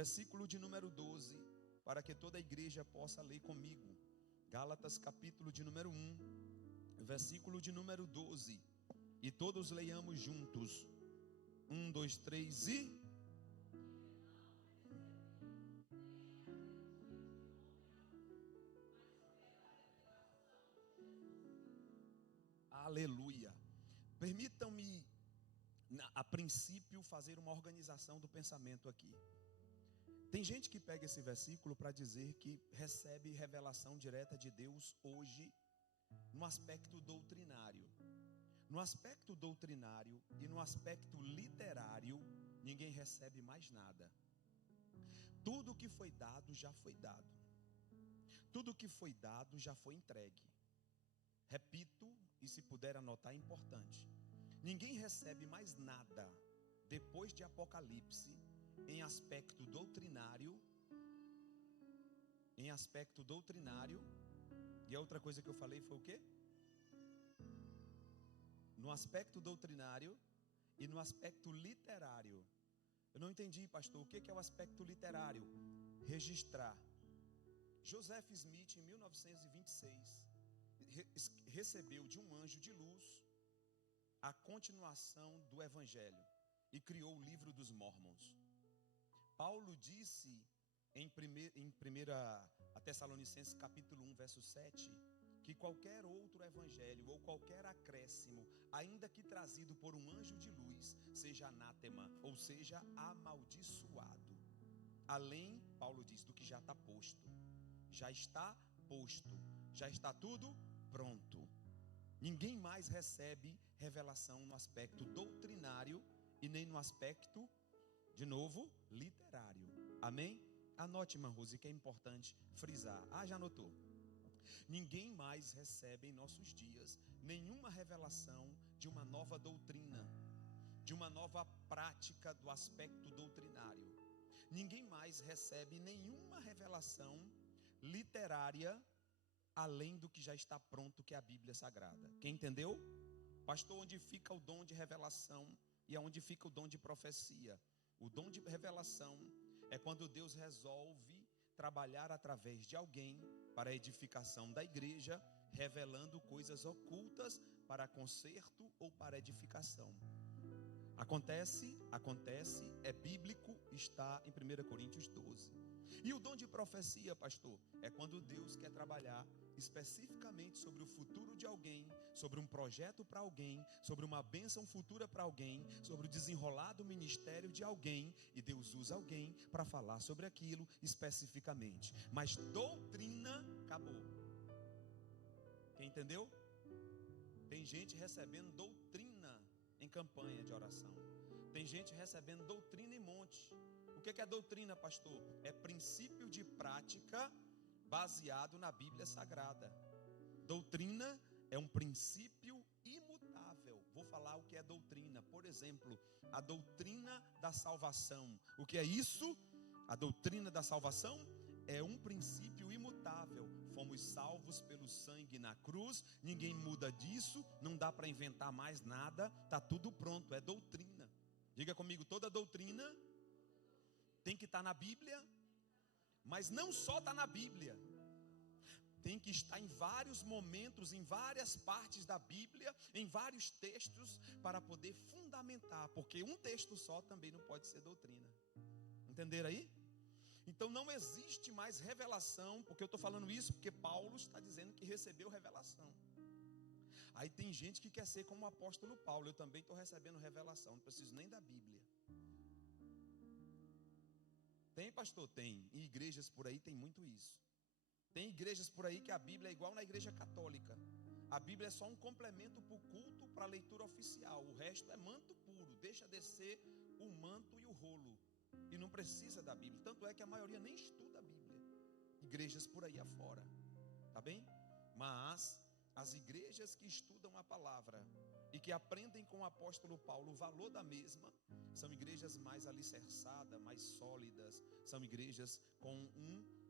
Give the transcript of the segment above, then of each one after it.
versículo de número 12, para que toda a igreja possa ler comigo. Gálatas capítulo de número 1, versículo de número 12. E todos leiamos juntos. 1, 2, 3 e... Aleluia. Permitam-me, a princípio, fazer uma organização do pensamento aqui. Tem gente que pega esse versículo para dizer que recebe revelação direta de Deus hoje, no aspecto doutrinário. No aspecto doutrinário e no aspecto literário, ninguém recebe mais nada. Tudo que foi dado já foi dado. Tudo que foi dado já foi entregue. Repito, e se puder anotar é importante. Ninguém recebe mais nada depois de Apocalipse em aspecto doutrinário. Em aspecto doutrinário. E a outra coisa que eu falei foi o quê? No aspecto doutrinário e no aspecto literário. Eu não entendi, pastor, o que é o aspecto literário? Registrar. Joseph Smith, em 1926, recebeu de um anjo de luz a continuação do Evangelho e criou o livro dos Mormons. Paulo disse em 1 Tessalonicenses capítulo 1, verso 7, que qualquer outro evangelho ou qualquer acréscimo, ainda que trazido por um anjo de luz, seja anátema, ou seja, amaldiçoado. Além, Paulo diz, do que já está posto. Já está posto, já está tudo pronto. Ninguém mais recebe revelação no aspecto doutrinário e nem no aspecto, de novo, literário. Amém? Anote, irmã Rose, que é importante frisar. Já anotou? Ninguém mais recebe em nossos dias nenhuma revelação de uma nova doutrina, de uma nova prática do aspecto doutrinário. Ninguém mais recebe nenhuma revelação literária além do que já está pronto, que é a Bíblia Sagrada. Quem entendeu? Pastor, onde fica o dom de revelação e aonde fica o dom de profecia? O dom de revelação é quando Deus resolve trabalhar através de alguém para a edificação da igreja, revelando coisas ocultas para conserto ou para edificação. Acontece, é bíblico, está em 1 Coríntios 12. E o dom de profecia, pastor, é quando Deus quer trabalhar especificamente sobre o futuro de alguém, sobre um projeto para alguém, sobre uma bênção futura para alguém, sobre o desenrolar do ministério de alguém, e Deus usa alguém para falar sobre aquilo especificamente. Mas doutrina, acabou. Quem entendeu? Tem gente recebendo doutrina em campanha de oração. Tem gente recebendo doutrina em monte. O que é doutrina, pastor? É princípio de prática baseado na Bíblia Sagrada. Doutrina é um princípio imutável. Vou falar o que é doutrina. Por exemplo, a doutrina da salvação. O que é isso? A doutrina da salvação é um princípio imutável. Fomos salvos pelo sangue na cruz. Ninguém muda disso. Não dá para inventar mais nada. Está tudo pronto. É doutrina. Diga comigo, toda doutrina tem que estar na Bíblia. Mas não só está na Bíblia, tem que estar em vários momentos, em várias partes da Bíblia, em vários textos, para poder fundamentar, porque um texto só também não pode ser doutrina. Entenderam aí? Então não existe mais revelação, porque eu estou falando isso porque Paulo está dizendo que recebeu revelação. Aí tem gente que quer ser como o apóstolo Paulo. Eu também estou recebendo revelação, não preciso nem da Bíblia. Tem, pastor? Tem. Em igrejas por aí tem muito isso. Tem igrejas por aí que a Bíblia é igual na igreja católica. A Bíblia é só um complemento para o culto, para a leitura oficial. O resto é manto puro. Deixa descer o manto e o rolo. E não precisa da Bíblia. Tanto é que a maioria nem estuda a Bíblia. Igrejas por aí afora. Tá bem? Mas as igrejas que estudam a palavra e que aprendem com o apóstolo Paulo o valor da mesma, são igrejas mais alicerçadas, mais sólidas, são igrejas com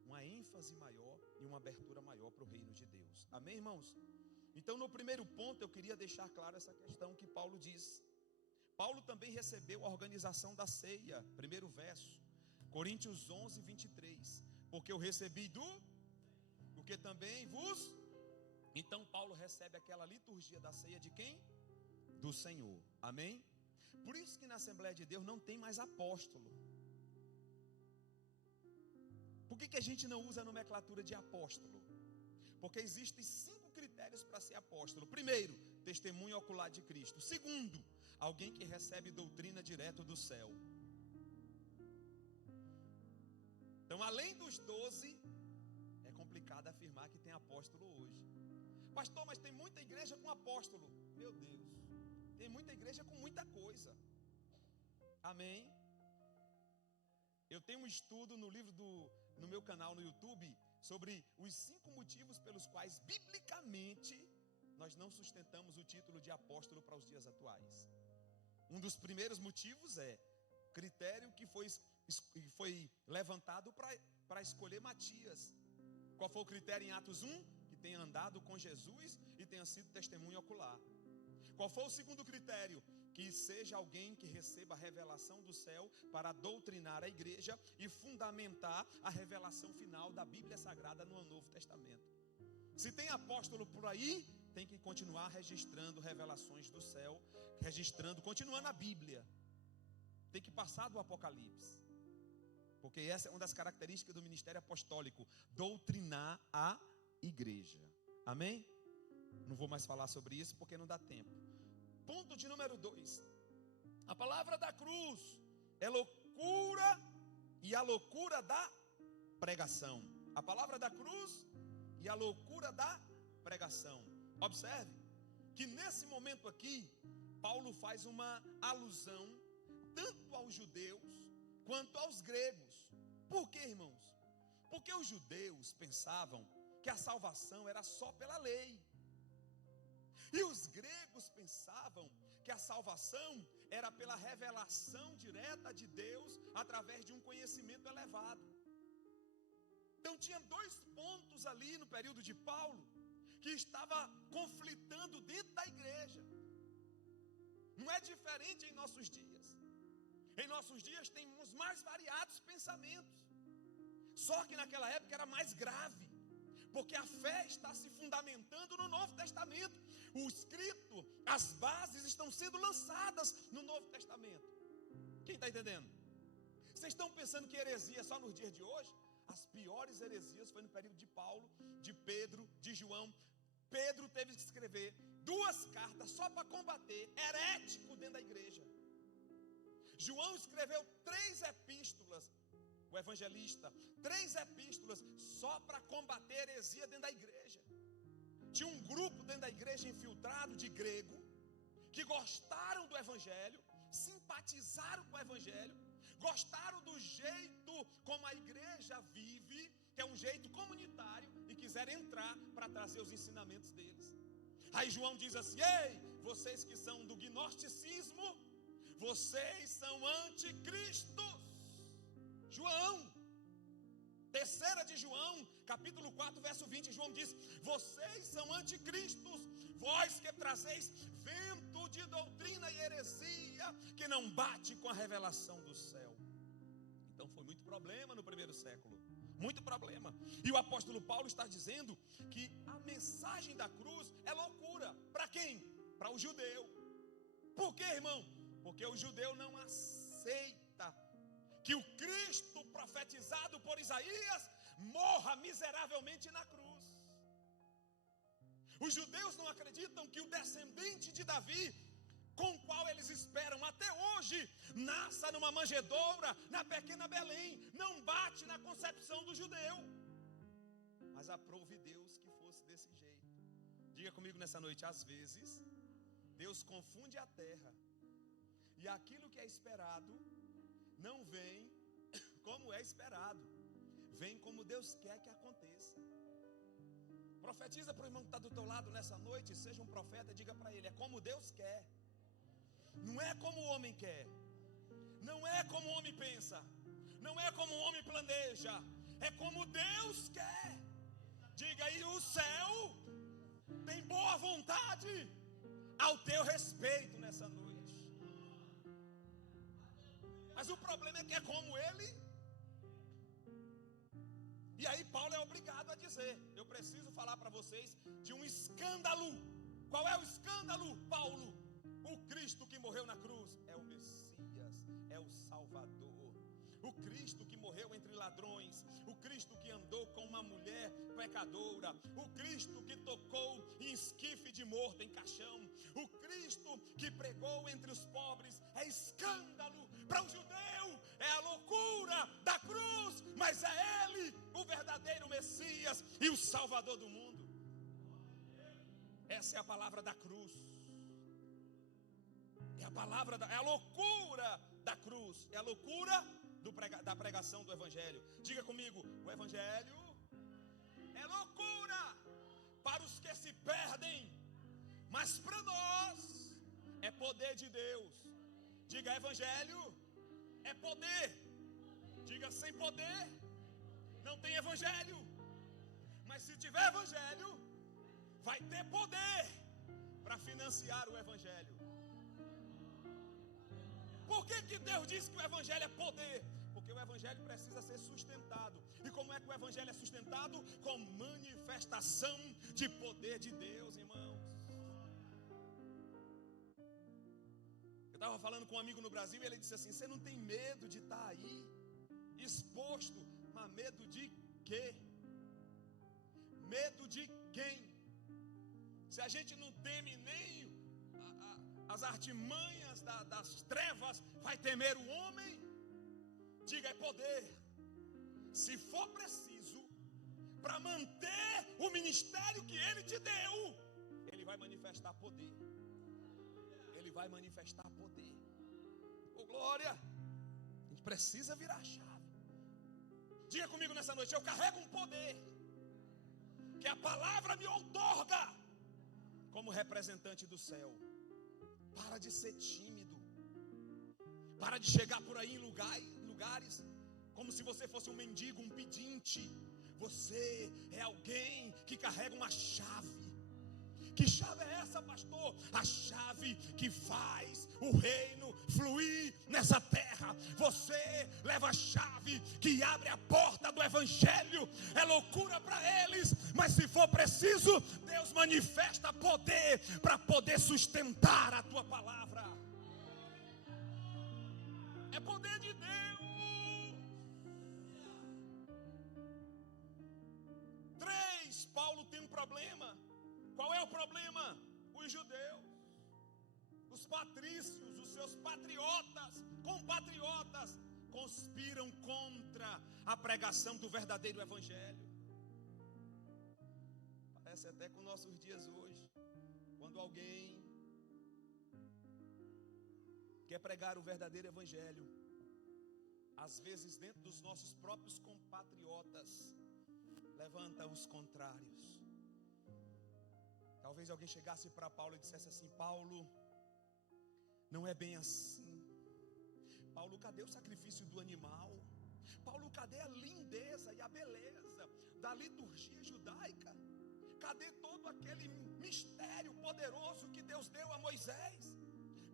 uma ênfase maior e uma abertura maior para o reino de Deus. Amém, irmãos? Então, no primeiro ponto, eu queria deixar claro essa questão que Paulo diz. Paulo também recebeu a organização da ceia, primeiro verso. Coríntios 11, 23. Porque eu recebi porque também vos. Então Paulo recebe aquela liturgia da ceia de quem? Do Senhor. Amém? Por isso que na Assembleia de Deus não tem mais apóstolo. Por que a gente não usa a nomenclatura de apóstolo? Porque existem 5 critérios para ser apóstolo. Primeiro, testemunho ocular de Cristo. Segundo, alguém que recebe doutrina direto do céu. Então, além dos 12, é complicado afirmar que tem apóstolo hoje. Pastor, mas tem muita igreja com apóstolo. Meu Deus, tem muita igreja com muita coisa. Amém? Eu tenho um estudo no meu canal no YouTube sobre os 5 motivos pelos quais, biblicamente, nós não sustentamos o título de apóstolo para os dias atuais. Um dos primeiros motivos é critério que foi levantado para escolher Matias. Qual foi o critério em Atos 1? Que tenha andado com Jesus e tenha sido testemunho ocular. Qual foi o segundo critério? Que seja alguém que receba a revelação do céu para doutrinar a igreja e fundamentar a revelação final da Bíblia Sagrada no Novo Testamento. Se tem apóstolo por aí, tem que continuar registrando revelações do céu, continuando a Bíblia. Tem que passar do Apocalipse. Porque essa é uma das características do ministério apostólico, doutrinar a igreja. Amém? Não vou mais falar sobre isso porque não dá tempo. Ponto de número 2. A palavra da cruz é loucura e a loucura da pregação. A palavra da cruz e a loucura da pregação. Observe que nesse momento aqui, Paulo faz uma alusão tanto aos judeus quanto aos gregos. Por quê, irmãos? Porque os judeus pensavam que a salvação era só pela lei. E os gregos pensavam que a salvação era pela revelação direta de Deus através de um conhecimento elevado. Então tinha 2 pontos ali no período de Paulo que estava conflitando dentro da igreja. Não é diferente em nossos dias. Em nossos dias temos mais variados pensamentos. Só que naquela época era mais grave, porque a fé está se fundamentando no Novo Testamento. O escrito, as bases estão sendo lançadas no Novo Testamento. Quem está entendendo? Vocês estão pensando que heresia é só nos dias de hoje? As piores heresias foi no período de Paulo, de Pedro, de João. Pedro teve que escrever 2 cartas só para combater herético dentro da igreja. João escreveu 3 epístolas, o evangelista, 3 epístolas só para combater heresia dentro da igreja. Tinha um grupo dentro da igreja infiltrado de grego, que gostaram do evangelho, simpatizaram com o evangelho, gostaram do jeito como a igreja vive, que é um jeito comunitário, e quiseram entrar para trazer os ensinamentos deles. Aí João diz assim: ei, vocês que são do gnosticismo, vocês são anticristos. João, 3 de João, capítulo 4, verso 20, João diz: vocês são anticristos, vós que trazeis vento de doutrina e heresia, que não bate com a revelação do céu. Então foi muito problema no primeiro século, muito problema. E o apóstolo Paulo está dizendo que a mensagem da cruz é loucura. Para quem? Para o judeu. Por quê, irmão? Porque o judeu não aceita que o Cristo profetizado por Isaías morra miseravelmente na cruz. Os judeus não acreditam que o descendente de Davi, com o qual eles esperam até hoje, nasça numa manjedoura na pequena Belém. Não bate na concepção do judeu. Mas aprove Deus que fosse desse jeito. Diga comigo nessa noite: às vezes Deus confunde a terra, e aquilo que é esperado não vem como é esperado, vem como Deus quer que aconteça. Profetiza para o irmão que está do teu lado nessa noite, seja um profeta, diga para ele: é como Deus quer, não é como o homem quer, não é como o homem pensa, não é como o homem planeja, é como Deus quer. Diga aí: o céu tem boa vontade ao teu respeito nessa noite. Mas o problema é que é como ele obrigado a dizer. Eu preciso falar para vocês de um escândalo. Qual é o escândalo, Paulo? O Cristo que morreu na cruz é o Messias, é o Salvador. O Cristo que morreu entre ladrões, o Cristo que andou com uma mulher pecadora, o Cristo que tocou em esquife de morto, em caixão, o Cristo que pregou entre os pobres, é escândalo para o judeu, é a loucura da cruz, mas é Ele, o verdadeiro Messias e o Salvador do mundo. Essa é a palavra da cruz. É a palavra, é a loucura da cruz, é a loucura da pregação do Evangelho. Diga comigo, o Evangelho é loucura para os que se perdem, mas para nós é poder de Deus. Diga, Evangelho é poder. Diga, sem poder não tem Evangelho. Mas se tiver Evangelho, vai ter poder para financiar o Evangelho. Por que Deus disse que o Evangelho é poder? Porque o Evangelho precisa ser sustentado. E como é que o Evangelho é sustentado? Com manifestação de poder de Deus, irmãos. Eu estava falando com um amigo no Brasil e ele disse assim: você não tem medo de estar aí exposto? Mas medo de quê? Medo de quem? Se a gente não teme nem as artimanhas das trevas, vai temer o homem? Diga, é poder. Se for preciso, para manter o ministério que Ele te deu, Ele vai manifestar poder. Ele vai manifestar poder. Oh, glória! A gente precisa virar a chave. Diga comigo nessa noite: eu carrego um poder que a palavra me outorga como representante do céu. Para de ser tímido. Para de chegar por aí em lugares como se você fosse um mendigo, um pedinte. Você é alguém que carrega uma chave. Que chave é essa, pastor? A chave que faz o reino fluir nessa terra. Você leva a chave que abre a porta do Evangelho. É loucura para eles, mas se for preciso, Deus manifesta poder para poder sustentar a tua palavra. É poder de Deus. 3, Paulo tem um problema. Qual é o problema? Os judeus, os patrícios, os seus patriotas, compatriotas, conspiram contra a pregação do verdadeiro Evangelho. Parece até com nossos dias hoje, quando alguém quer pregar o verdadeiro Evangelho, às vezes dentro dos nossos próprios compatriotas, levanta os contrários. Talvez alguém chegasse para Paulo e dissesse assim: Paulo, não é bem assim. Paulo, cadê o sacrifício do animal? Paulo, cadê a lindeza e a beleza da liturgia judaica? Cadê todo aquele mistério poderoso que Deus deu a Moisés?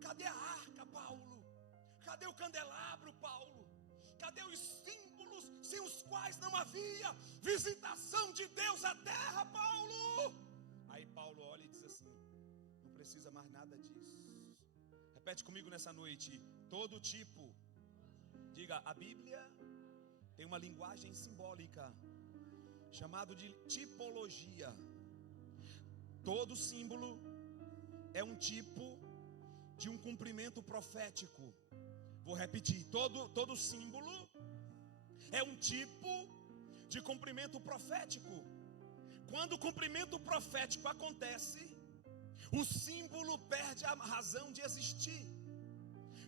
Cadê a arca, Paulo? Cadê o candelabro, Paulo? Cadê os símbolos sem os quais não havia visitação de Deus à terra, Paulo? Aí Paulo olha e diz assim: não precisa mais nada disso. Repete comigo nessa noite: todo tipo. Diga, a Bíblia tem uma linguagem simbólica chamado de tipologia. Todo símbolo é um tipo de um cumprimento profético. Vou repetir: todo símbolo é um tipo de cumprimento profético. Quando o cumprimento profético acontece, o símbolo perde a razão de existir.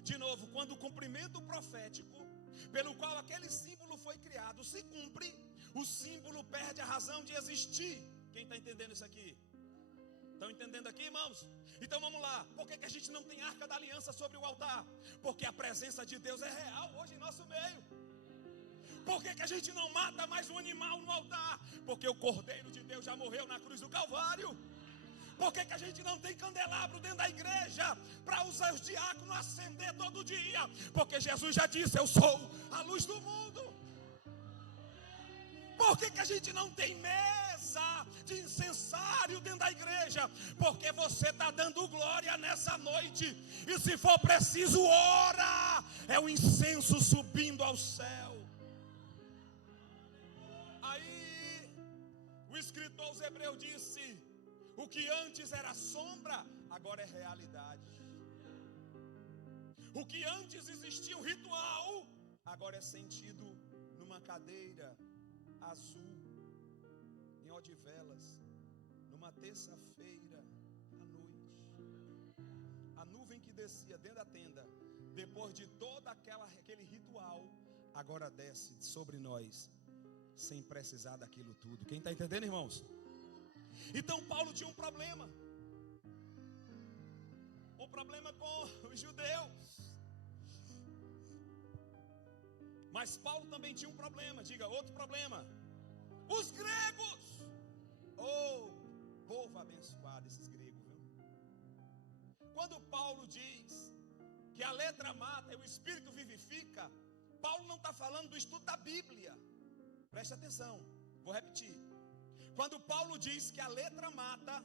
De novo, quando o cumprimento profético pelo qual aquele símbolo foi criado se cumpre, o símbolo perde a razão de existir. Quem está entendendo isso aqui? Estão entendendo aqui, irmãos? Então vamos lá. Por que a gente não tem arca da aliança sobre o altar? Porque a presença de Deus é real hoje em nosso meio. Por que a gente não mata mais um animal no altar? Porque o Cordeiro de Deus já morreu na cruz do Calvário. Por que a gente não tem candelabro dentro da igreja para os diáconos acender todo dia? Porque Jesus já disse: eu sou a luz do mundo. Por que a gente não tem mesa de incensário dentro da igreja? Porque você está dando glória nessa noite. E se for preciso, ora. É o incenso subindo ao céu. Aí, o escritor aos Hebreus disse: o que antes era sombra, agora é realidade. O que antes existia um ritual, agora é sentido numa cadeira azul, em Odivelas, numa terça-feira à noite. A nuvem que descia dentro da tenda, depois de todo aquele ritual, agora desce sobre nós, sem precisar daquilo tudo. Quem está entendendo, irmãos? Então Paulo tinha um problema com os judeus. Mas Paulo também tinha um problema, diga outro problema: os gregos. Oh, povo abençoado esses gregos, viu? Quando Paulo diz que a letra mata e o espírito vivifica, Paulo não está falando do estudo da Bíblia. Preste atenção, vou repetir. Quando Paulo diz que a letra mata,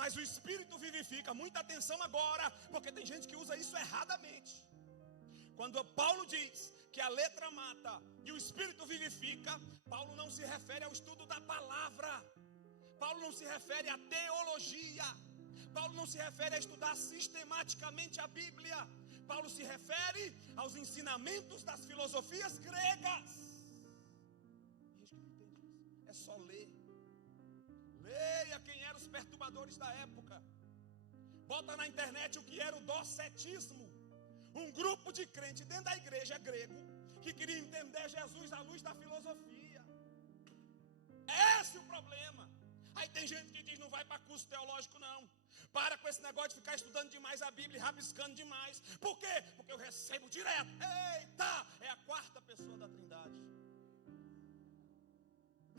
mas o espírito vivifica, muita atenção agora, porque tem gente que usa isso erradamente. Quando Paulo diz que a letra mata e o espírito vivifica, Paulo não se refere ao estudo da palavra. Paulo não se refere à teologia. Paulo não se refere a estudar sistematicamente a Bíblia. Paulo se refere aos ensinamentos das filosofias gregas. Tem gente que não entende isso. É só ler. Leia quem eram os perturbadores da época. Bota na internet o que era o docetismo. Um grupo de crentes dentro da igreja grego que queria entender Jesus à luz da filosofia. Esse é o problema. Aí tem gente que diz: não vai para curso teológico não. Para com esse negócio de ficar estudando demais a Bíblia e rabiscando demais. Por quê? Porque eu recebo direto. Eita, é a quarta pessoa da Trindade.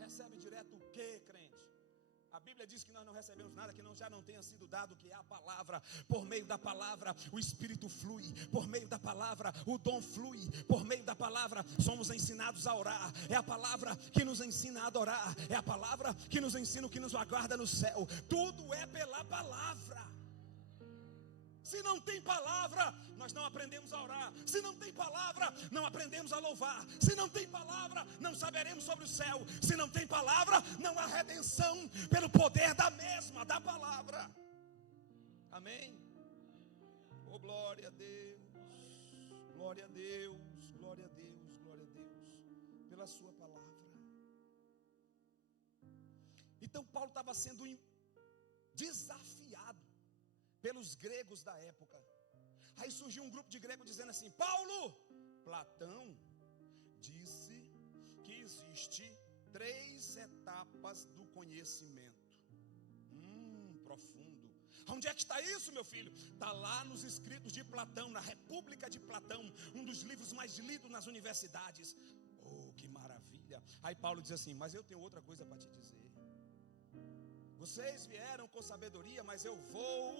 Recebe direto o quê, crente? A Bíblia diz que nós não recebemos nada que já não tenha sido dado, que é a palavra. Por meio da palavra o Espírito flui. Por meio da palavra o dom flui. Por meio da palavra somos ensinados a orar. É a palavra que nos ensina a adorar. É a palavra que nos ensina o que nos aguarda no céu. Tudo é pela palavra. Se não tem palavra, nós não aprendemos a orar. Se não tem palavra, não aprendemos a louvar. Se não tem palavra, não saberemos sobre o céu. Se não tem palavra, não há redenção pelo poder da mesma, da palavra. Amém? Oh, glória a Deus. Glória a Deus. Glória a Deus. Glória a Deus. Pela sua palavra. Então Paulo estava sendo desafiado pelos gregos da época. Aí surgiu um grupo de gregos dizendo assim: Paulo, Platão disse que existe 3 etapas do conhecimento. Profundo. Onde é que está isso, meu filho? Está lá nos escritos de Platão, na República de Platão, um dos livros mais lidos nas universidades. Oh, que maravilha. Aí Paulo diz assim: mas eu tenho outra coisa para te dizer. Vocês vieram com sabedoria, mas eu vou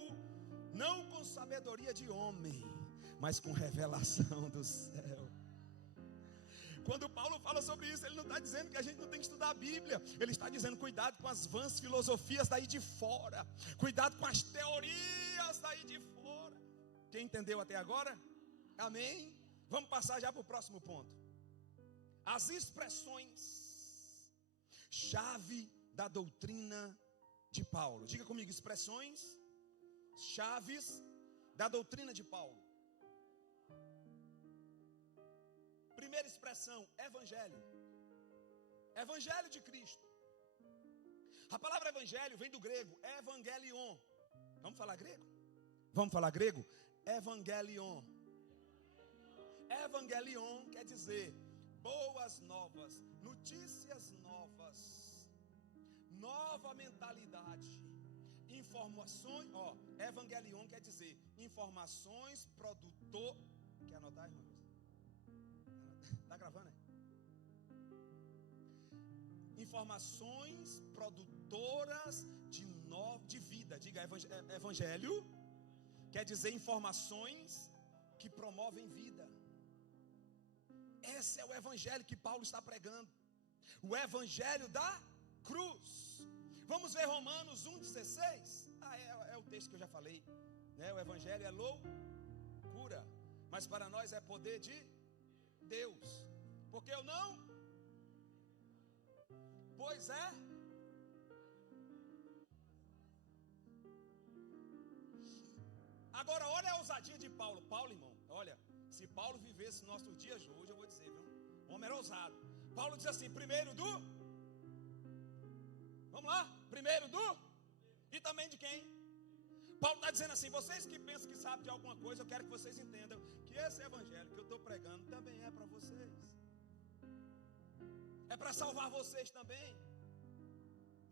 não com sabedoria de homem, mas com revelação do céu. Quando Paulo fala sobre isso, ele não está dizendo que a gente não tem que estudar a Bíblia. Ele está dizendo: cuidado com as vãs filosofias daí de fora. Cuidado com as teorias daí de fora. Quem entendeu até agora? Amém? Vamos passar já para o próximo ponto. As expressões chave da doutrina de Paulo. Diga comigo: expressões chaves da doutrina de Paulo. Primeira expressão: evangelho. Evangelho de Cristo. A palavra evangelho vem do grego evangelion. Vamos falar grego? Vamos falar grego? Evangelion. Evangelion quer dizer boas novas, notícias novas, nova mentalidade, informações. Evangelion quer dizer informações produtor. Quer anotar, irmãos? Está gravando, né? Informações produtoras de vida. Diga evangelho. Quer dizer informações que promovem vida. Esse é o evangelho que Paulo está pregando. o evangelho da cruz. Vamos ver Romanos 1,16. É o texto que eu já falei, né? O evangelho é loucura, mas para nós é poder de Deus. Porque eu não? Pois é. Agora olha a ousadia de Paulo. Paulo, irmão, olha, se Paulo vivesse nossos dias de hoje, eu vou dizer, viu? O homem era ousado. Paulo diz assim, vamos lá, primeiro e também de quem? Paulo está dizendo assim, vocês que pensam que sabem de alguma coisa, eu quero que vocês entendam que esse evangelho que eu estou pregando também é para vocês. É para salvar vocês também.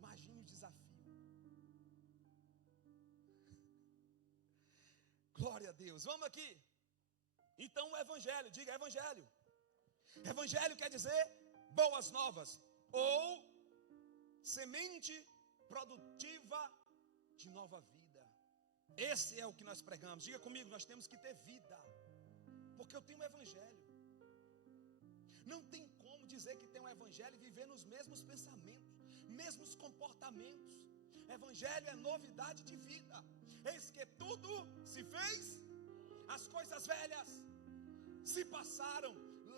Imagine o desafio. Glória a Deus. Vamos aqui. Então o evangelho, diga evangelho. Evangelho quer dizer boas novas ou semente produtiva de nova vida. Esse é o que nós pregamos. Diga comigo, nós temos que ter vida, porque eu tenho um evangelho. Não tem como dizer que tem um evangelho e viver nos mesmos pensamentos, mesmos comportamentos. Evangelho é novidade de vida. Eis que tudo se fez, as coisas velhas se passaram.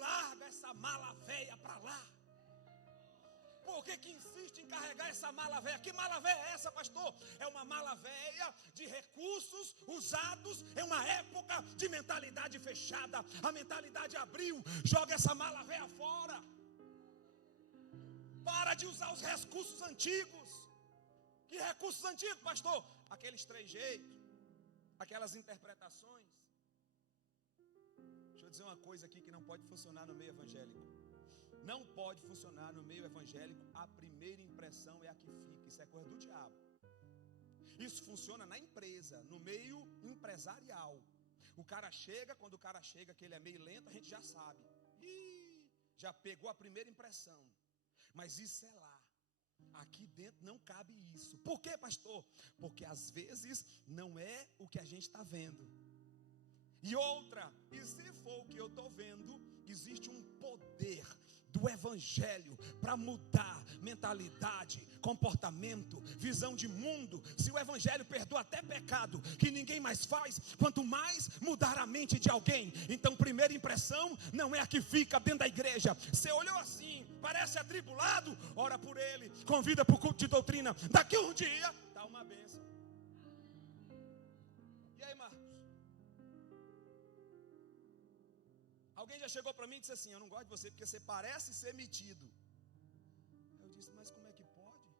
Larga essa mala velha para lá. Por que insiste em carregar essa mala velha? Que mala velha é essa, pastor? É uma mala velha de recursos usados em uma época de mentalidade fechada. A mentalidade abriu. Joga essa mala velha fora. Para de usar os recursos antigos. Que recursos antigos, pastor? Aqueles trejeitos, aquelas interpretações. Deixa eu dizer uma coisa aqui que não pode funcionar no meio evangélico. Não pode funcionar no meio evangélico. A primeira impressão é a que fica. Isso é coisa do diabo. Isso funciona na empresa, no meio empresarial. O cara chega, quando o cara chega que ele é meio lento, a gente já sabe. Já pegou a primeira impressão. Mas isso é lá. Aqui dentro não cabe isso. Por quê, pastor? Porque às vezes não é o que a gente está vendo. E outra, e se for o que eu estou vendo, existe um poder do evangelho para mudar mentalidade, comportamento, visão de mundo. Se o evangelho perdoa até pecado que ninguém mais faz, quanto mais mudar a mente de alguém. Então primeira impressão não é a que fica dentro da igreja. Você olhou assim, parece atribulado, ora por ele, convida para o culto de doutrina, daqui um dia dá uma bênção. E aí, Marcos? Alguém já chegou para mim e disse assim, eu não gosto de você porque você parece ser metido. Eu disse, mas como é que pode?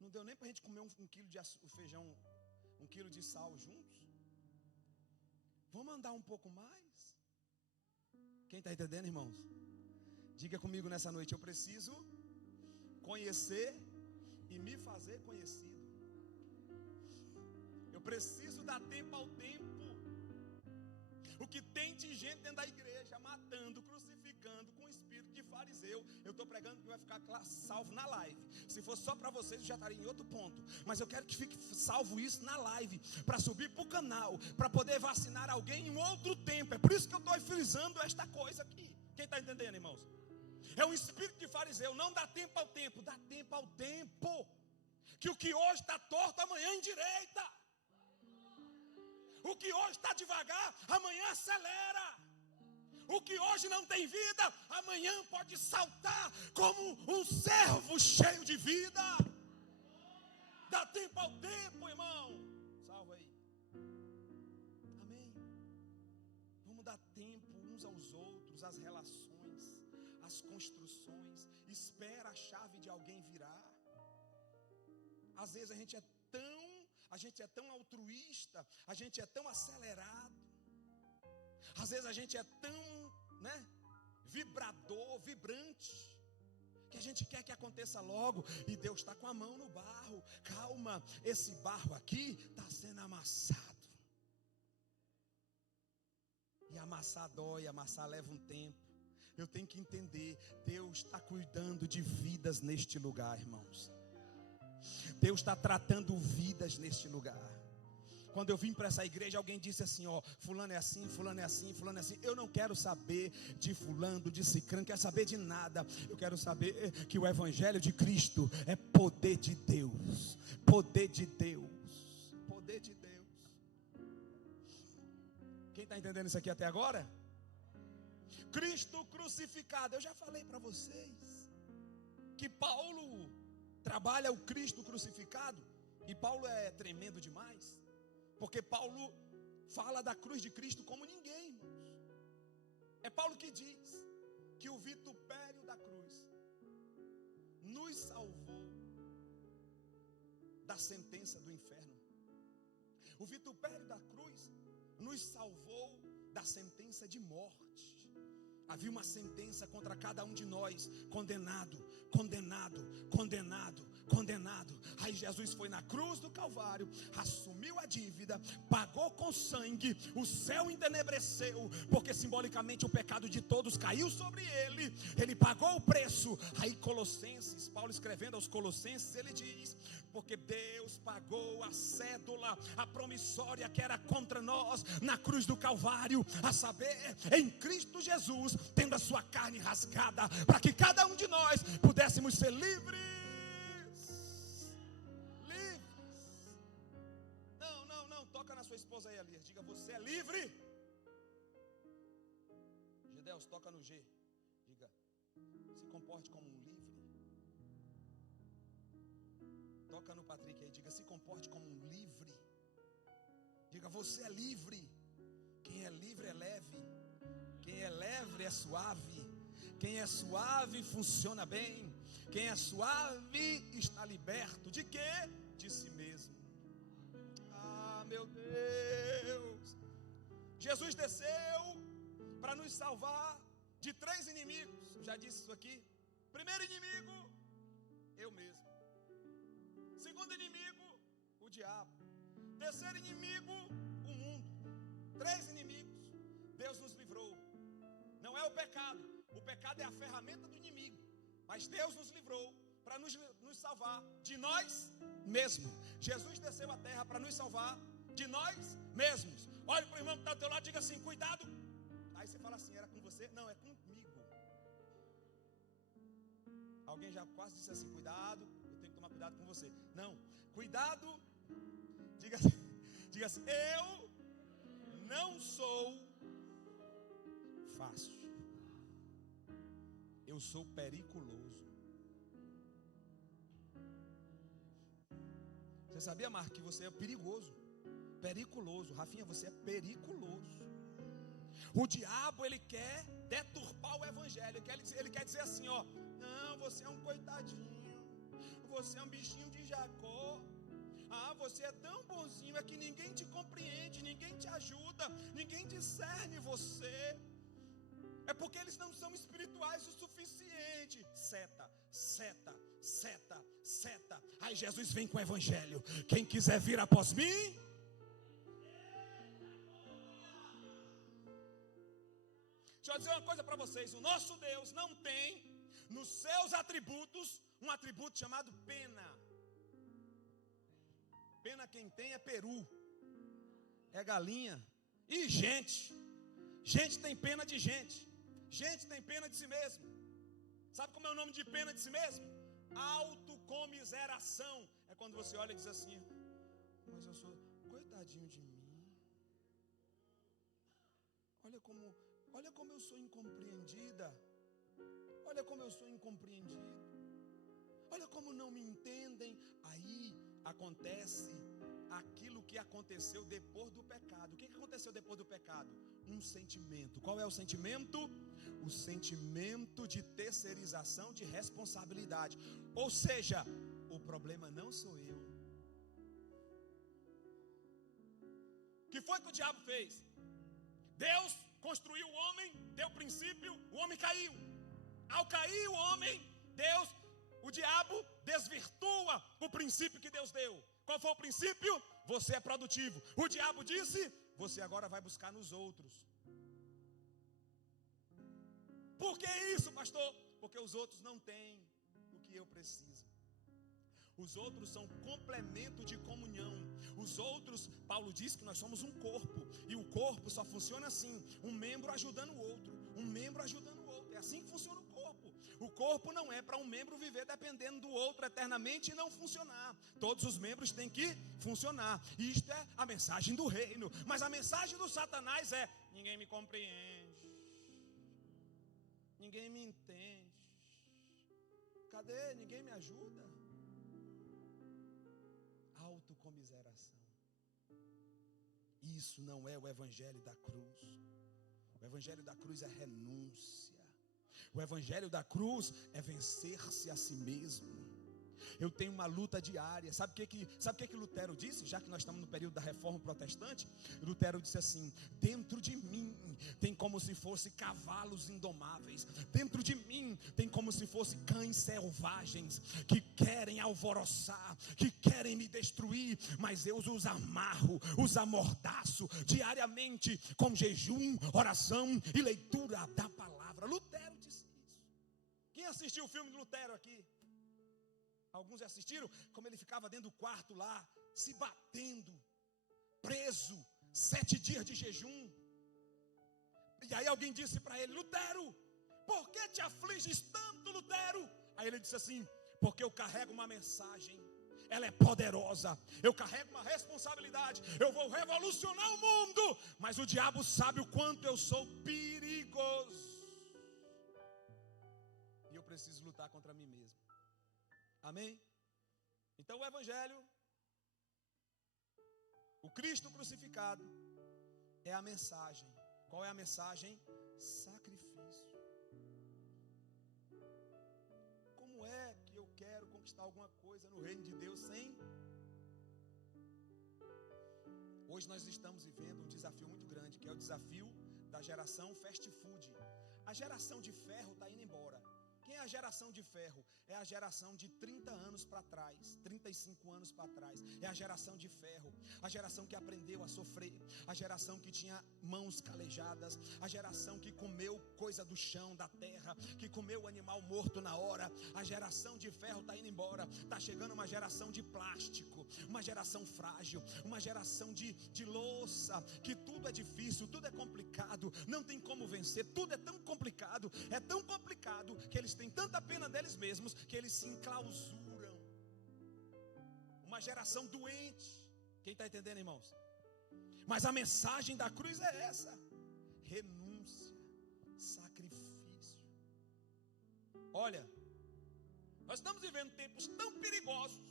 Não deu nem para a gente comer um quilo de feijão, 1 quilo de sal juntos? Vamos andar um pouco mais? Quem está entendendo, irmãos? Diga comigo nessa noite, eu preciso conhecer e me fazer conhecido. Eu preciso dar tempo ao tempo. O que tem de gente dentro da igreja matando, crucificando com o espírito de fariseu. Eu estou pregando que vai ficar salvo na live. Se fosse só para vocês eu já estaria em outro ponto. Mas eu quero que fique salvo isso na live, para subir para o canal, para poder vacinar alguém em um outro tempo. É por isso que eu estou frisando esta coisa aqui. Quem está entendendo, irmãos? É um espírito de fariseu. Não dá tempo ao tempo, dá tempo ao tempo. Que o que hoje está torto, amanhã endireita. O que hoje está devagar, amanhã acelera. O que hoje não tem vida, amanhã pode saltar como um servo cheio de vida. Dá tempo ao tempo, irmão. Salva aí. Amém. Vamos dar tempo uns aos outros, às relações, às construções. Espera a chave de alguém virar. Às vezes a gente é tão altruísta, a gente é tão acelerado, às vezes a gente é tão, vibrante, que a gente quer que aconteça logo, e Deus está com a mão no barro. Calma, esse barro aqui está sendo amassado, e amassar dói, amassar leva um tempo. Eu tenho que entender, Deus está cuidando de vidas neste lugar, irmãos. Deus está tratando vidas neste lugar. Quando eu vim para essa igreja, alguém disse assim, ó, fulano é assim, fulano é assim, fulano é assim. Eu não quero saber de fulano, de cicrano, não quero saber de nada. Eu quero saber que o evangelho de Cristo é poder de Deus. Poder de Deus. Poder de Deus. Quem está entendendo isso aqui até agora? Cristo crucificado. Eu já falei para vocês que Paulo trabalha o Cristo crucificado. E Paulo é tremendo demais. Porque Paulo fala da cruz de Cristo como ninguém, irmãos. É Paulo que diz que o vitupério da cruz nos salvou da sentença do inferno. O vitupério da cruz nos salvou da sentença de morte. Havia uma sentença contra cada um de nós, condenado, condenado, condenado, condenado. Aí Jesus foi na cruz do Calvário, assumiu a dívida, pagou com sangue, o céu entenebreceu, porque simbolicamente o pecado de todos caiu sobre ele, ele pagou o preço. Aí Colossenses, Paulo escrevendo aos Colossenses, ele diz, porque Deus pagou a cédula, a promissória que era contra nós, na cruz do Calvário, a saber, em Cristo Jesus, tendo a sua carne rasgada, para que cada um de nós pudéssemos ser livres. Livres. Não, toca na sua esposa aí, Elias, diga, você é livre. Gedeus, toca no G, diga, se comporte como um livre. Toca no Patrick aí, diga, se comporte como um livre. Diga, você é livre. Quem é livre é leve. Quem é leve é suave. Quem é suave funciona bem. Quem é suave está liberto. De quê? De si mesmo. Ah, meu Deus. Jesus desceu para nos salvar de 3 inimigos. Eu já disse isso aqui. Primeiro inimigo, eu mesmo. Segundo inimigo, o diabo. Terceiro inimigo, o mundo. 3 inimigos. Deus nos livrou. Não é o pecado. O pecado é a ferramenta do inimigo. Mas Deus nos livrou para nos salvar de nós mesmos. Jesus desceu à terra para nos salvar de nós mesmos. Olhe para o irmão que está ao teu lado e diga assim, cuidado. Aí você fala assim, era com você? Não, é comigo. Alguém já quase disse assim, cuidado, eu tenho que tomar cuidado com você. Não, cuidado. Diga assim, eu não sou fácil. Eu sou periculoso. Você sabia, Marco, que você é perigoso? Periculoso. Rafinha, você é periculoso. O diabo, ele quer deturpar o evangelho. Ele quer dizer assim, ó, não, você é um coitadinho. Você é um bichinho de Jacó. Ah, você é tão bonzinho, é que ninguém te compreende, ninguém te ajuda, ninguém discerne você. É porque eles não são espirituais o suficiente. Seta, seta, seta, seta. Aí Jesus vem com o evangelho. Quem quiser vir após mim, deixa eu dizer uma coisa para vocês. O nosso Deus não tem nos seus atributos um atributo chamado pena. Pena quem tem é peru, é galinha e gente. Gente tem pena de gente. Gente tem pena de si mesmo. Sabe como é o nome de pena de si mesmo? Autocomiseração. É quando você olha e diz assim, mas eu sou coitadinho de mim. Olha como eu sou incompreendida. Olha como eu sou incompreendido. Olha como não me entendem. Aí acontece aquilo que aconteceu depois do pecado. O que aconteceu depois do pecado? Um sentimento. Qual é o sentimento? O sentimento de terceirização de responsabilidade. Ou seja, o problema não sou eu. O que foi que o diabo fez? Deus construiu o homem, deu princípio, o homem caiu. Ao cair o homem, o diabo desvirtua o princípio que Deus deu. Qual foi o princípio? Você é produtivo. O diabo disse, você agora vai buscar nos outros. Por que isso, pastor? Porque os outros não têm o que eu preciso. Os outros são complemento de comunhão. Os outros, Paulo diz que nós somos um corpo. E o corpo só funciona assim: um membro ajudando o outro. Um membro ajudando o outro. É assim que funciona o corpo. O corpo não é para um membro viver dependendo do outro eternamente e não funcionar. Todos os membros têm que funcionar. E isto é a mensagem do reino. Mas a mensagem do Satanás é: ninguém me compreende, ninguém me entende. Cadê? Ninguém me ajuda. Autocomiseração. Isso não é o evangelho da cruz. O evangelho da cruz é renúncia. O evangelho da cruz é vencer-se a si mesmo. Eu tenho uma luta diária. Sabe o que Lutero disse? Já que nós estamos no período da reforma protestante, Lutero disse assim: dentro de mim tem como se fosse cavalos indomáveis. Dentro de mim tem como se fosse cães selvagens que querem alvoroçar, que querem me destruir, mas eu os amarro, os amordaço diariamente com jejum, oração e leitura da palavra. Lutero disse isso. Quem assistiu o filme de Lutero aqui? Alguns já assistiram como ele ficava dentro do quarto lá, se batendo, preso, 7 dias de jejum. E aí alguém disse para ele: Lutero, por que te afliges tanto, Lutero? Aí ele disse assim: porque eu carrego uma mensagem, ela é poderosa, eu carrego uma responsabilidade, eu vou revolucionar o mundo, mas o diabo sabe o quanto eu sou perigoso, e eu preciso lutar contra mim mesmo. Amém? Então o evangelho, o Cristo crucificado, é a mensagem. Qual é a mensagem? Sacrifício. Como é que eu quero conquistar alguma coisa no reino de Deus sem? Hoje nós estamos vivendo um desafio muito grande, que é o desafio da geração fast food. A geração de ferro está indo embora. Quem é a geração de ferro? É a geração de 30 anos para trás, 35 anos para trás. É a geração de ferro, a geração que aprendeu a sofrer, a geração que tinha mãos calejadas, a geração que comeu coisa do chão, da terra, que comeu o animal morto na hora. A geração de ferro está indo embora. Está chegando uma geração de plástico, uma geração frágil, uma geração de louça, que tudo é difícil, tudo é complicado, não tem como vencer, tudo é tão complicado que eles têm tanta pena deles mesmos que eles se enclausuram. Uma geração doente. Quem está entendendo, irmãos? Mas a mensagem da cruz é essa: renúncia, sacrifício. Olha, nós estamos vivendo tempos tão perigosos,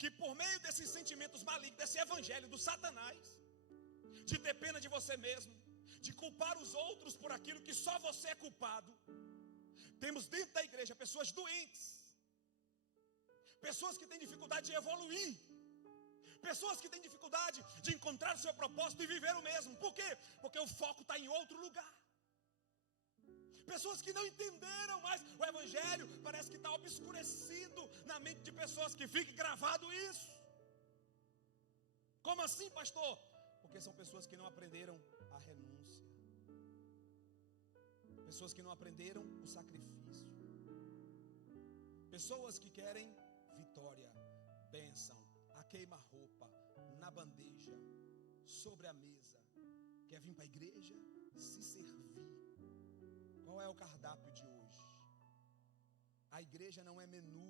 que por meio desses sentimentos malignos, desse evangelho do Satanás, de ter pena de você mesmo, de culpar os outros por aquilo que só você é culpado, temos dentro da igreja pessoas doentes, pessoas que têm dificuldade de evoluir, pessoas que têm dificuldade de encontrar o seu propósito e viver o mesmo. Por quê? Porque o foco está em outro lugar. Pessoas que não entenderam mais o evangelho, parece que está obscurecido na mente de pessoas, que fique gravado isso. Como assim, pastor? Porque são pessoas que não aprenderam a renúncia, pessoas que não aprenderam o sacrifício, pessoas que querem vitória, bênção, a queima-roupa, na bandeja, sobre a mesa. Quer vir para a igreja? Se servir. Qual é o cardápio de hoje? A igreja não é menu,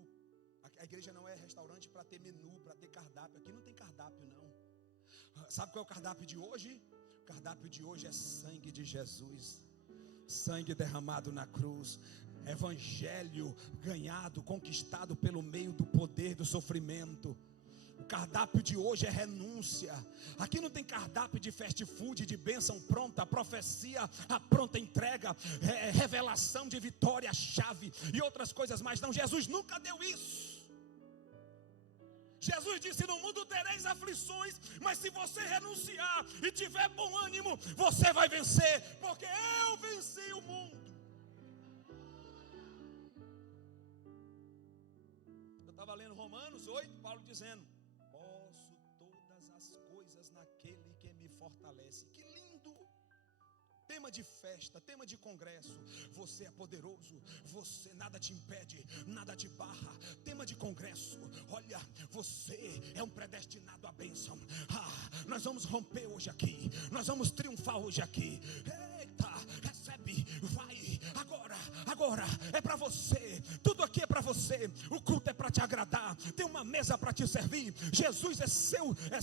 a igreja não é restaurante para ter menu, para ter cardápio. Aqui não tem cardápio não. Sabe qual é o cardápio de hoje? O cardápio de hoje é sangue de Jesus, sangue derramado na cruz, evangelho ganhado, conquistado pelo meio do poder do sofrimento. O cardápio de hoje é renúncia. Aqui não tem cardápio de fast food, de bênção pronta, profecia, a pronta entrega, revelação de vitória, chave e outras coisas mais. Não, Jesus nunca deu isso. Jesus disse: no mundo tereis aflições, mas se você renunciar e tiver bom ânimo, você vai vencer, porque eu venci o mundo. Eu estava lendo Romanos 8, Paulo dizendo: posso todas as coisas naquele que me fortalece. Que lindo! tema de festa, tema de congresso. Você é poderoso, você nada te impede, nada te barra. Tema de congresso, olha, você é um predestinado à bênção. Nós vamos romper hoje aqui, nós vamos triunfar hoje aqui. Eita, recebe, vai, agora é para você, tudo aqui é para você. O culto é para te agradar, tem uma mesa para te servir. Jesus é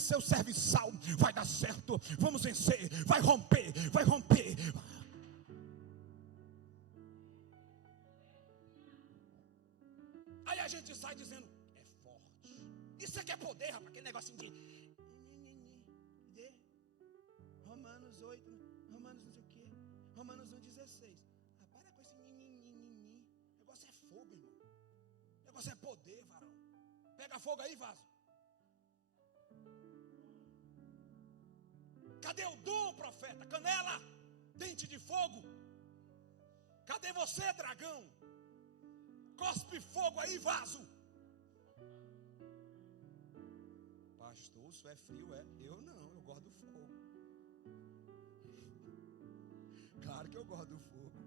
seu serviçal. Vai dar certo, vamos vencer, vai romper. Aí a gente sai dizendo, é forte. Isso aqui é poder, rapaz, aquele negocinho de Romanos 8, Romanos não sei o que, Romanos 1,16. Para com esse nini. O negócio é fogo, irmão. O negócio é poder, varão. Pega fogo aí, vaso. Cadê o dom, profeta? Canela, dente de fogo. Cadê você, dragão? Cospe fogo aí, vaso. Pastor, isso é frio, é? Eu não, eu gosto do fogo. Claro que eu gosto do fogo.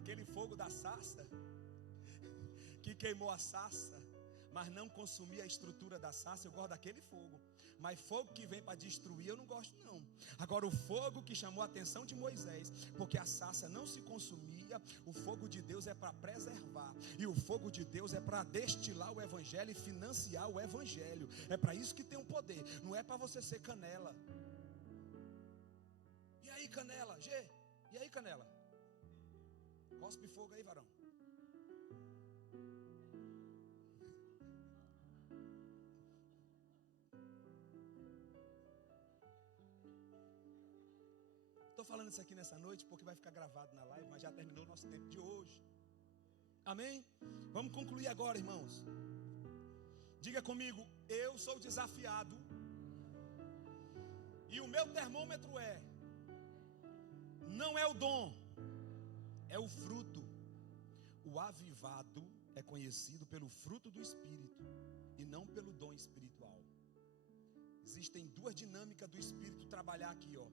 Aquele fogo da sarça, que queimou a sarça, mas não consumia a estrutura da sarça. Eu gosto daquele fogo. Mas fogo que vem para destruir eu não gosto não. Agora o fogo que chamou a atenção de Moisés, porque a sarça não se consumia. O fogo de Deus é para preservar, e o fogo de Deus é para destilar o evangelho e financiar o evangelho. É para isso que tem um poder. Não é para você ser canela. E aí, canela? G? E aí, canela? Cospe fogo aí, varão. Estou falando isso aqui nessa noite porque vai ficar gravado na live, mas já terminou o nosso tempo de hoje. Amém? Vamos concluir agora, irmãos. Diga comigo, eu sou desafiado e o meu termômetro não é o dom, é o fruto. O avivado é conhecido pelo fruto do Espírito e não pelo dom espiritual. Existem duas dinâmicas do Espírito trabalhar aqui, ó.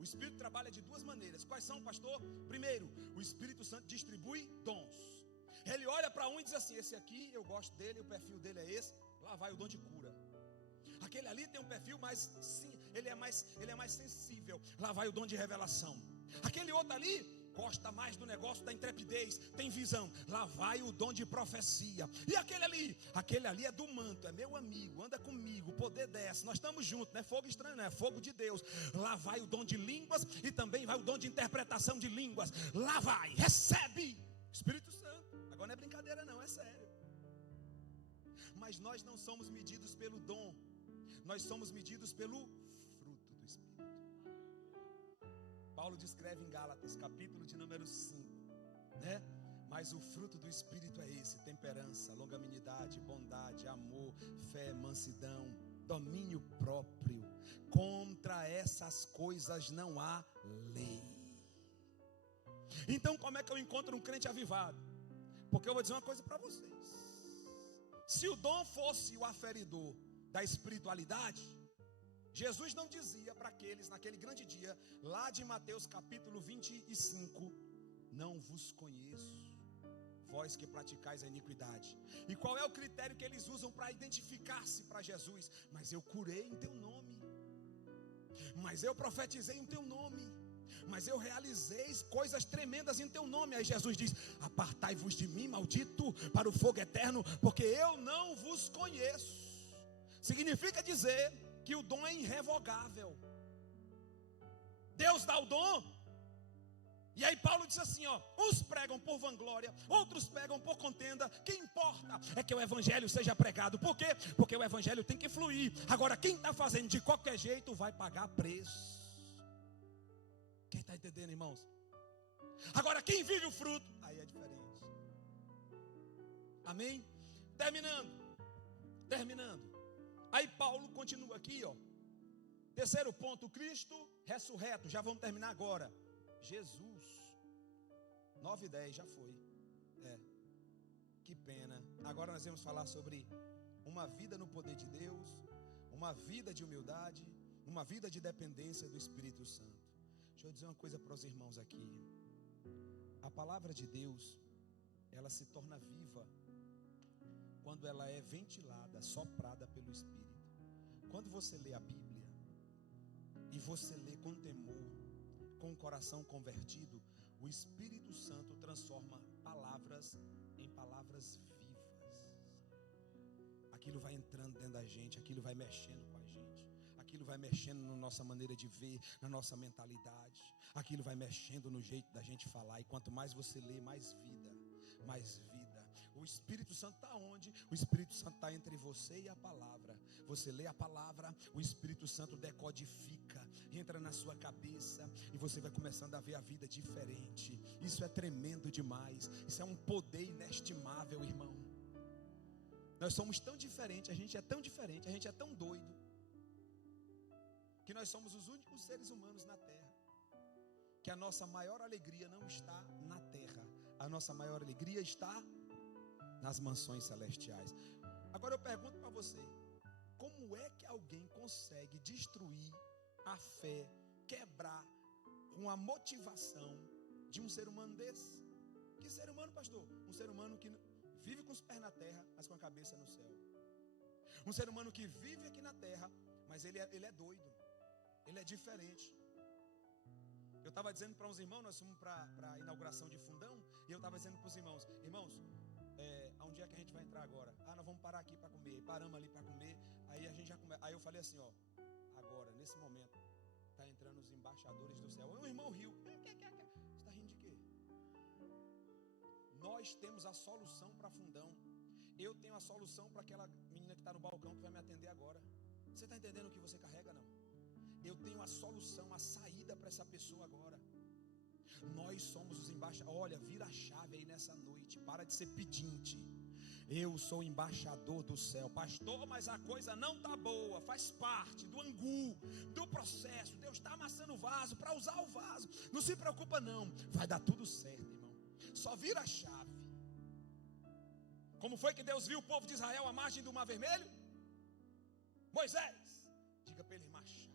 O Espírito trabalha de duas maneiras. Quais são, pastor? Primeiro, o Espírito Santo distribui dons. Ele olha para um e diz assim: esse aqui eu gosto dele, o perfil dele é esse. Lá vai o dom de cura. Aquele ali tem um perfil mais, sim, ele é mais sensível. Lá vai o dom de revelação. Aquele outro ali gosta mais do negócio da intrepidez, tem visão. Lá vai o dom de profecia. E aquele ali é do manto, é meu amigo, anda comigo, o poder desce, nós estamos juntos, não é fogo estranho, não é fogo de Deus. Lá vai o dom de línguas e também vai o dom de interpretação de línguas. Lá vai, recebe Espírito Santo. Agora não é brincadeira não, é sério. Mas nós não somos medidos pelo dom, nós somos medidos pelo fruto do Espírito. Paulo descreve em Gálatas, capítulo de número 5, né? Mas o fruto do Espírito é esse: temperança, longanimidade, bondade, amor, fé, mansidão, domínio próprio. Contra essas coisas não há lei. Então como é que eu encontro um crente avivado? Porque eu vou dizer uma coisa para vocês. Se o dom fosse o aferidor da espiritualidade, Jesus não dizia para aqueles naquele grande dia, lá de Mateus capítulo 25, não vos conheço, vós que praticais a iniquidade. E qual é o critério que eles usam para identificar-se para Jesus? Mas eu curei em teu nome, mas eu profetizei em teu nome, mas eu realizei coisas tremendas em teu nome. Aí Jesus diz: apartai-vos de mim, maldito, para o fogo eterno, porque eu não vos conheço. Significa dizer que o dom é irrevogável. Deus dá o dom. E aí Paulo disse assim, ó: uns pregam por vanglória, outros pregam por contenda. Que importa é que o evangelho seja pregado. Por quê? Porque o evangelho tem que fluir. Agora quem está fazendo de qualquer jeito vai pagar preço. Quem está entendendo, irmãos? Agora quem vive o fruto, aí é diferente. Amém? Terminando. Aí Paulo continua aqui, ó. Terceiro ponto, Cristo ressurreto. Já vamos terminar agora. Jesus. 9:10 já foi. Que pena. Agora nós vamos falar sobre uma vida no poder de Deus, uma vida de humildade, uma vida de dependência do Espírito Santo. Deixa eu dizer uma coisa para os irmãos aqui. A palavra de Deus, ela se torna viva quando ela é ventilada, soprada pelo Espírito. Quando você lê a Bíblia e você lê com temor, com o coração convertido, o Espírito Santo transforma palavras em palavras vivas. Aquilo vai entrando dentro da gente, aquilo vai mexendo com a gente, aquilo vai mexendo na nossa maneira de ver, na nossa mentalidade, aquilo vai mexendo no jeito da gente falar. E quanto mais você lê, mais vida, mais vida. O Espírito Santo está onde? O Espírito Santo está entre você e a palavra. Você lê a palavra, o Espírito Santo decodifica, entra na sua cabeça e você vai começando a ver a vida diferente. Isso é tremendo demais. Isso é um poder inestimável, irmão. Nós somos tão diferentes, a gente é tão diferente, a gente é tão doido, que nós somos os únicos seres humanos na terra que a nossa maior alegria não está na terra. A nossa maior alegria está nas mansões celestiais. Agora eu pergunto para você: como é que alguém consegue destruir a fé, quebrar com a motivação de um ser humano desse? Que ser humano, pastor? Um ser humano que vive com os pés na terra, mas com a cabeça no céu. Um ser humano que vive aqui na terra, mas ele é doido, ele é diferente. Eu estava dizendo para uns irmãos, nós fomos para a inauguração de Fundão, e eu estava dizendo para os irmãos: onde é que a gente vai entrar agora? Nós vamos parar aqui para comer. E paramos ali para comer. Aí a gente já come... Aí eu falei assim, agora, nesse momento, está entrando os embaixadores do céu. O irmão riu. Você está rindo de quê? Nós temos a solução para Fundão. Eu tenho a solução para aquela menina que está no balcão, que vai me atender agora. Você está entendendo o que você carrega, não? Eu tenho a solução, a saída para essa pessoa agora. Nós somos os embaixadores. Olha, vira a chave aí nessa noite. Para de ser pedinte. Eu sou embaixador do céu. Pastor, mas a coisa não está boa. Faz parte do angu, do processo. Deus está amassando o vaso para usar o vaso. Não se preocupa não. Vai dar tudo certo, irmão. Só vira a chave. Como foi que Deus viu o povo de Israel à margem do Mar Vermelho? Moisés, diga para ele marchar.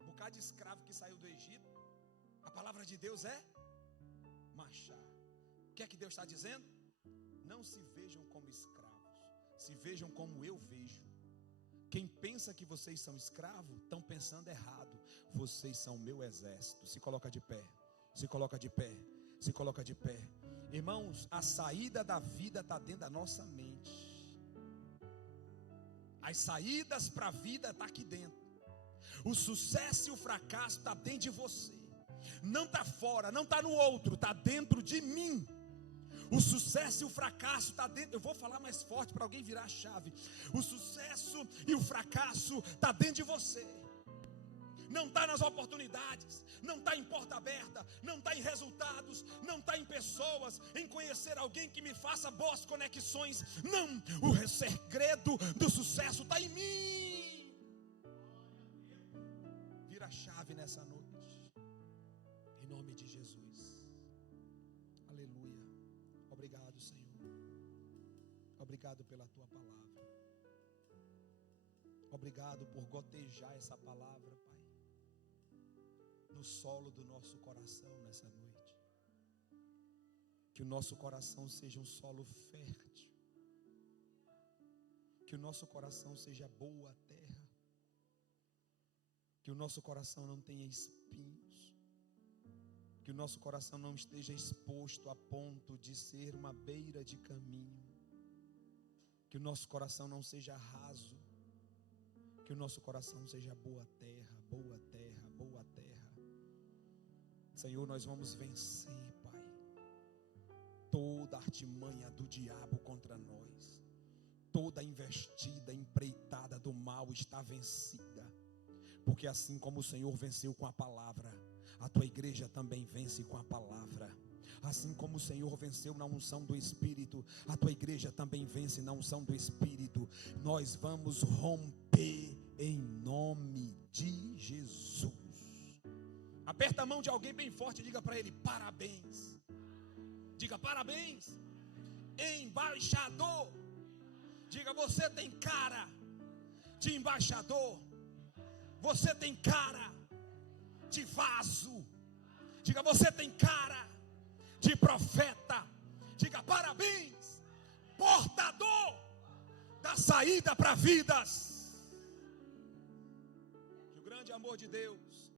Um bocado de escravo que saiu do Egito. A palavra de Deus é marchar. O que é que Deus está dizendo? Não se vejam como escravos, se vejam como eu vejo. Quem pensa que vocês são escravos, estão pensando errado. Vocês são meu exército. Se coloca de pé, se coloca de pé, se coloca de pé. Irmãos, a saída da vida está dentro da nossa mente. As saídas para a vida estão aqui dentro. O sucesso e o fracasso está dentro de você. Não está fora, não está no outro, está dentro de mim. O sucesso e o fracasso está dentro. Eu vou falar mais forte para alguém virar a chave. O sucesso e o fracasso está dentro de você. Não está nas oportunidades, não está em porta aberta, não está em resultados, não está em pessoas, em conhecer alguém que me faça boas conexões. Não, o segredo do sucesso está em mim. Vira a chave nessa noite, em nome de Jesus. Aleluia. Obrigado, Senhor. Obrigado pela tua palavra. Obrigado por gotejar essa palavra, Pai, no solo do nosso coração nessa noite. Que o nosso coração seja um solo fértil. Que o nosso coração seja boa terra. Que o nosso coração não tenha espinhos. Que o nosso coração não esteja exposto a ponto de ser uma beira de caminho. Que o nosso coração não seja raso. Que o nosso coração seja boa terra, boa terra, boa terra. Senhor, nós vamos vencer, Pai, toda artimanha do diabo contra nós. Toda investida, empreitada do mal está vencida. Porque assim como o Senhor venceu com a palavra, a tua igreja também vence com a palavra. Assim como o Senhor venceu na unção do Espírito, a tua igreja também vence na unção do Espírito. Nós vamos romper em nome de Jesus. Aperta a mão de alguém bem forte e diga para ele: parabéns. Diga: parabéns, embaixador. Diga: você tem cara de embaixador. Você tem cara de vaso. Diga, você tem cara de profeta. Diga, parabéns, portador da saída para vidas. Que o grande amor de Deus,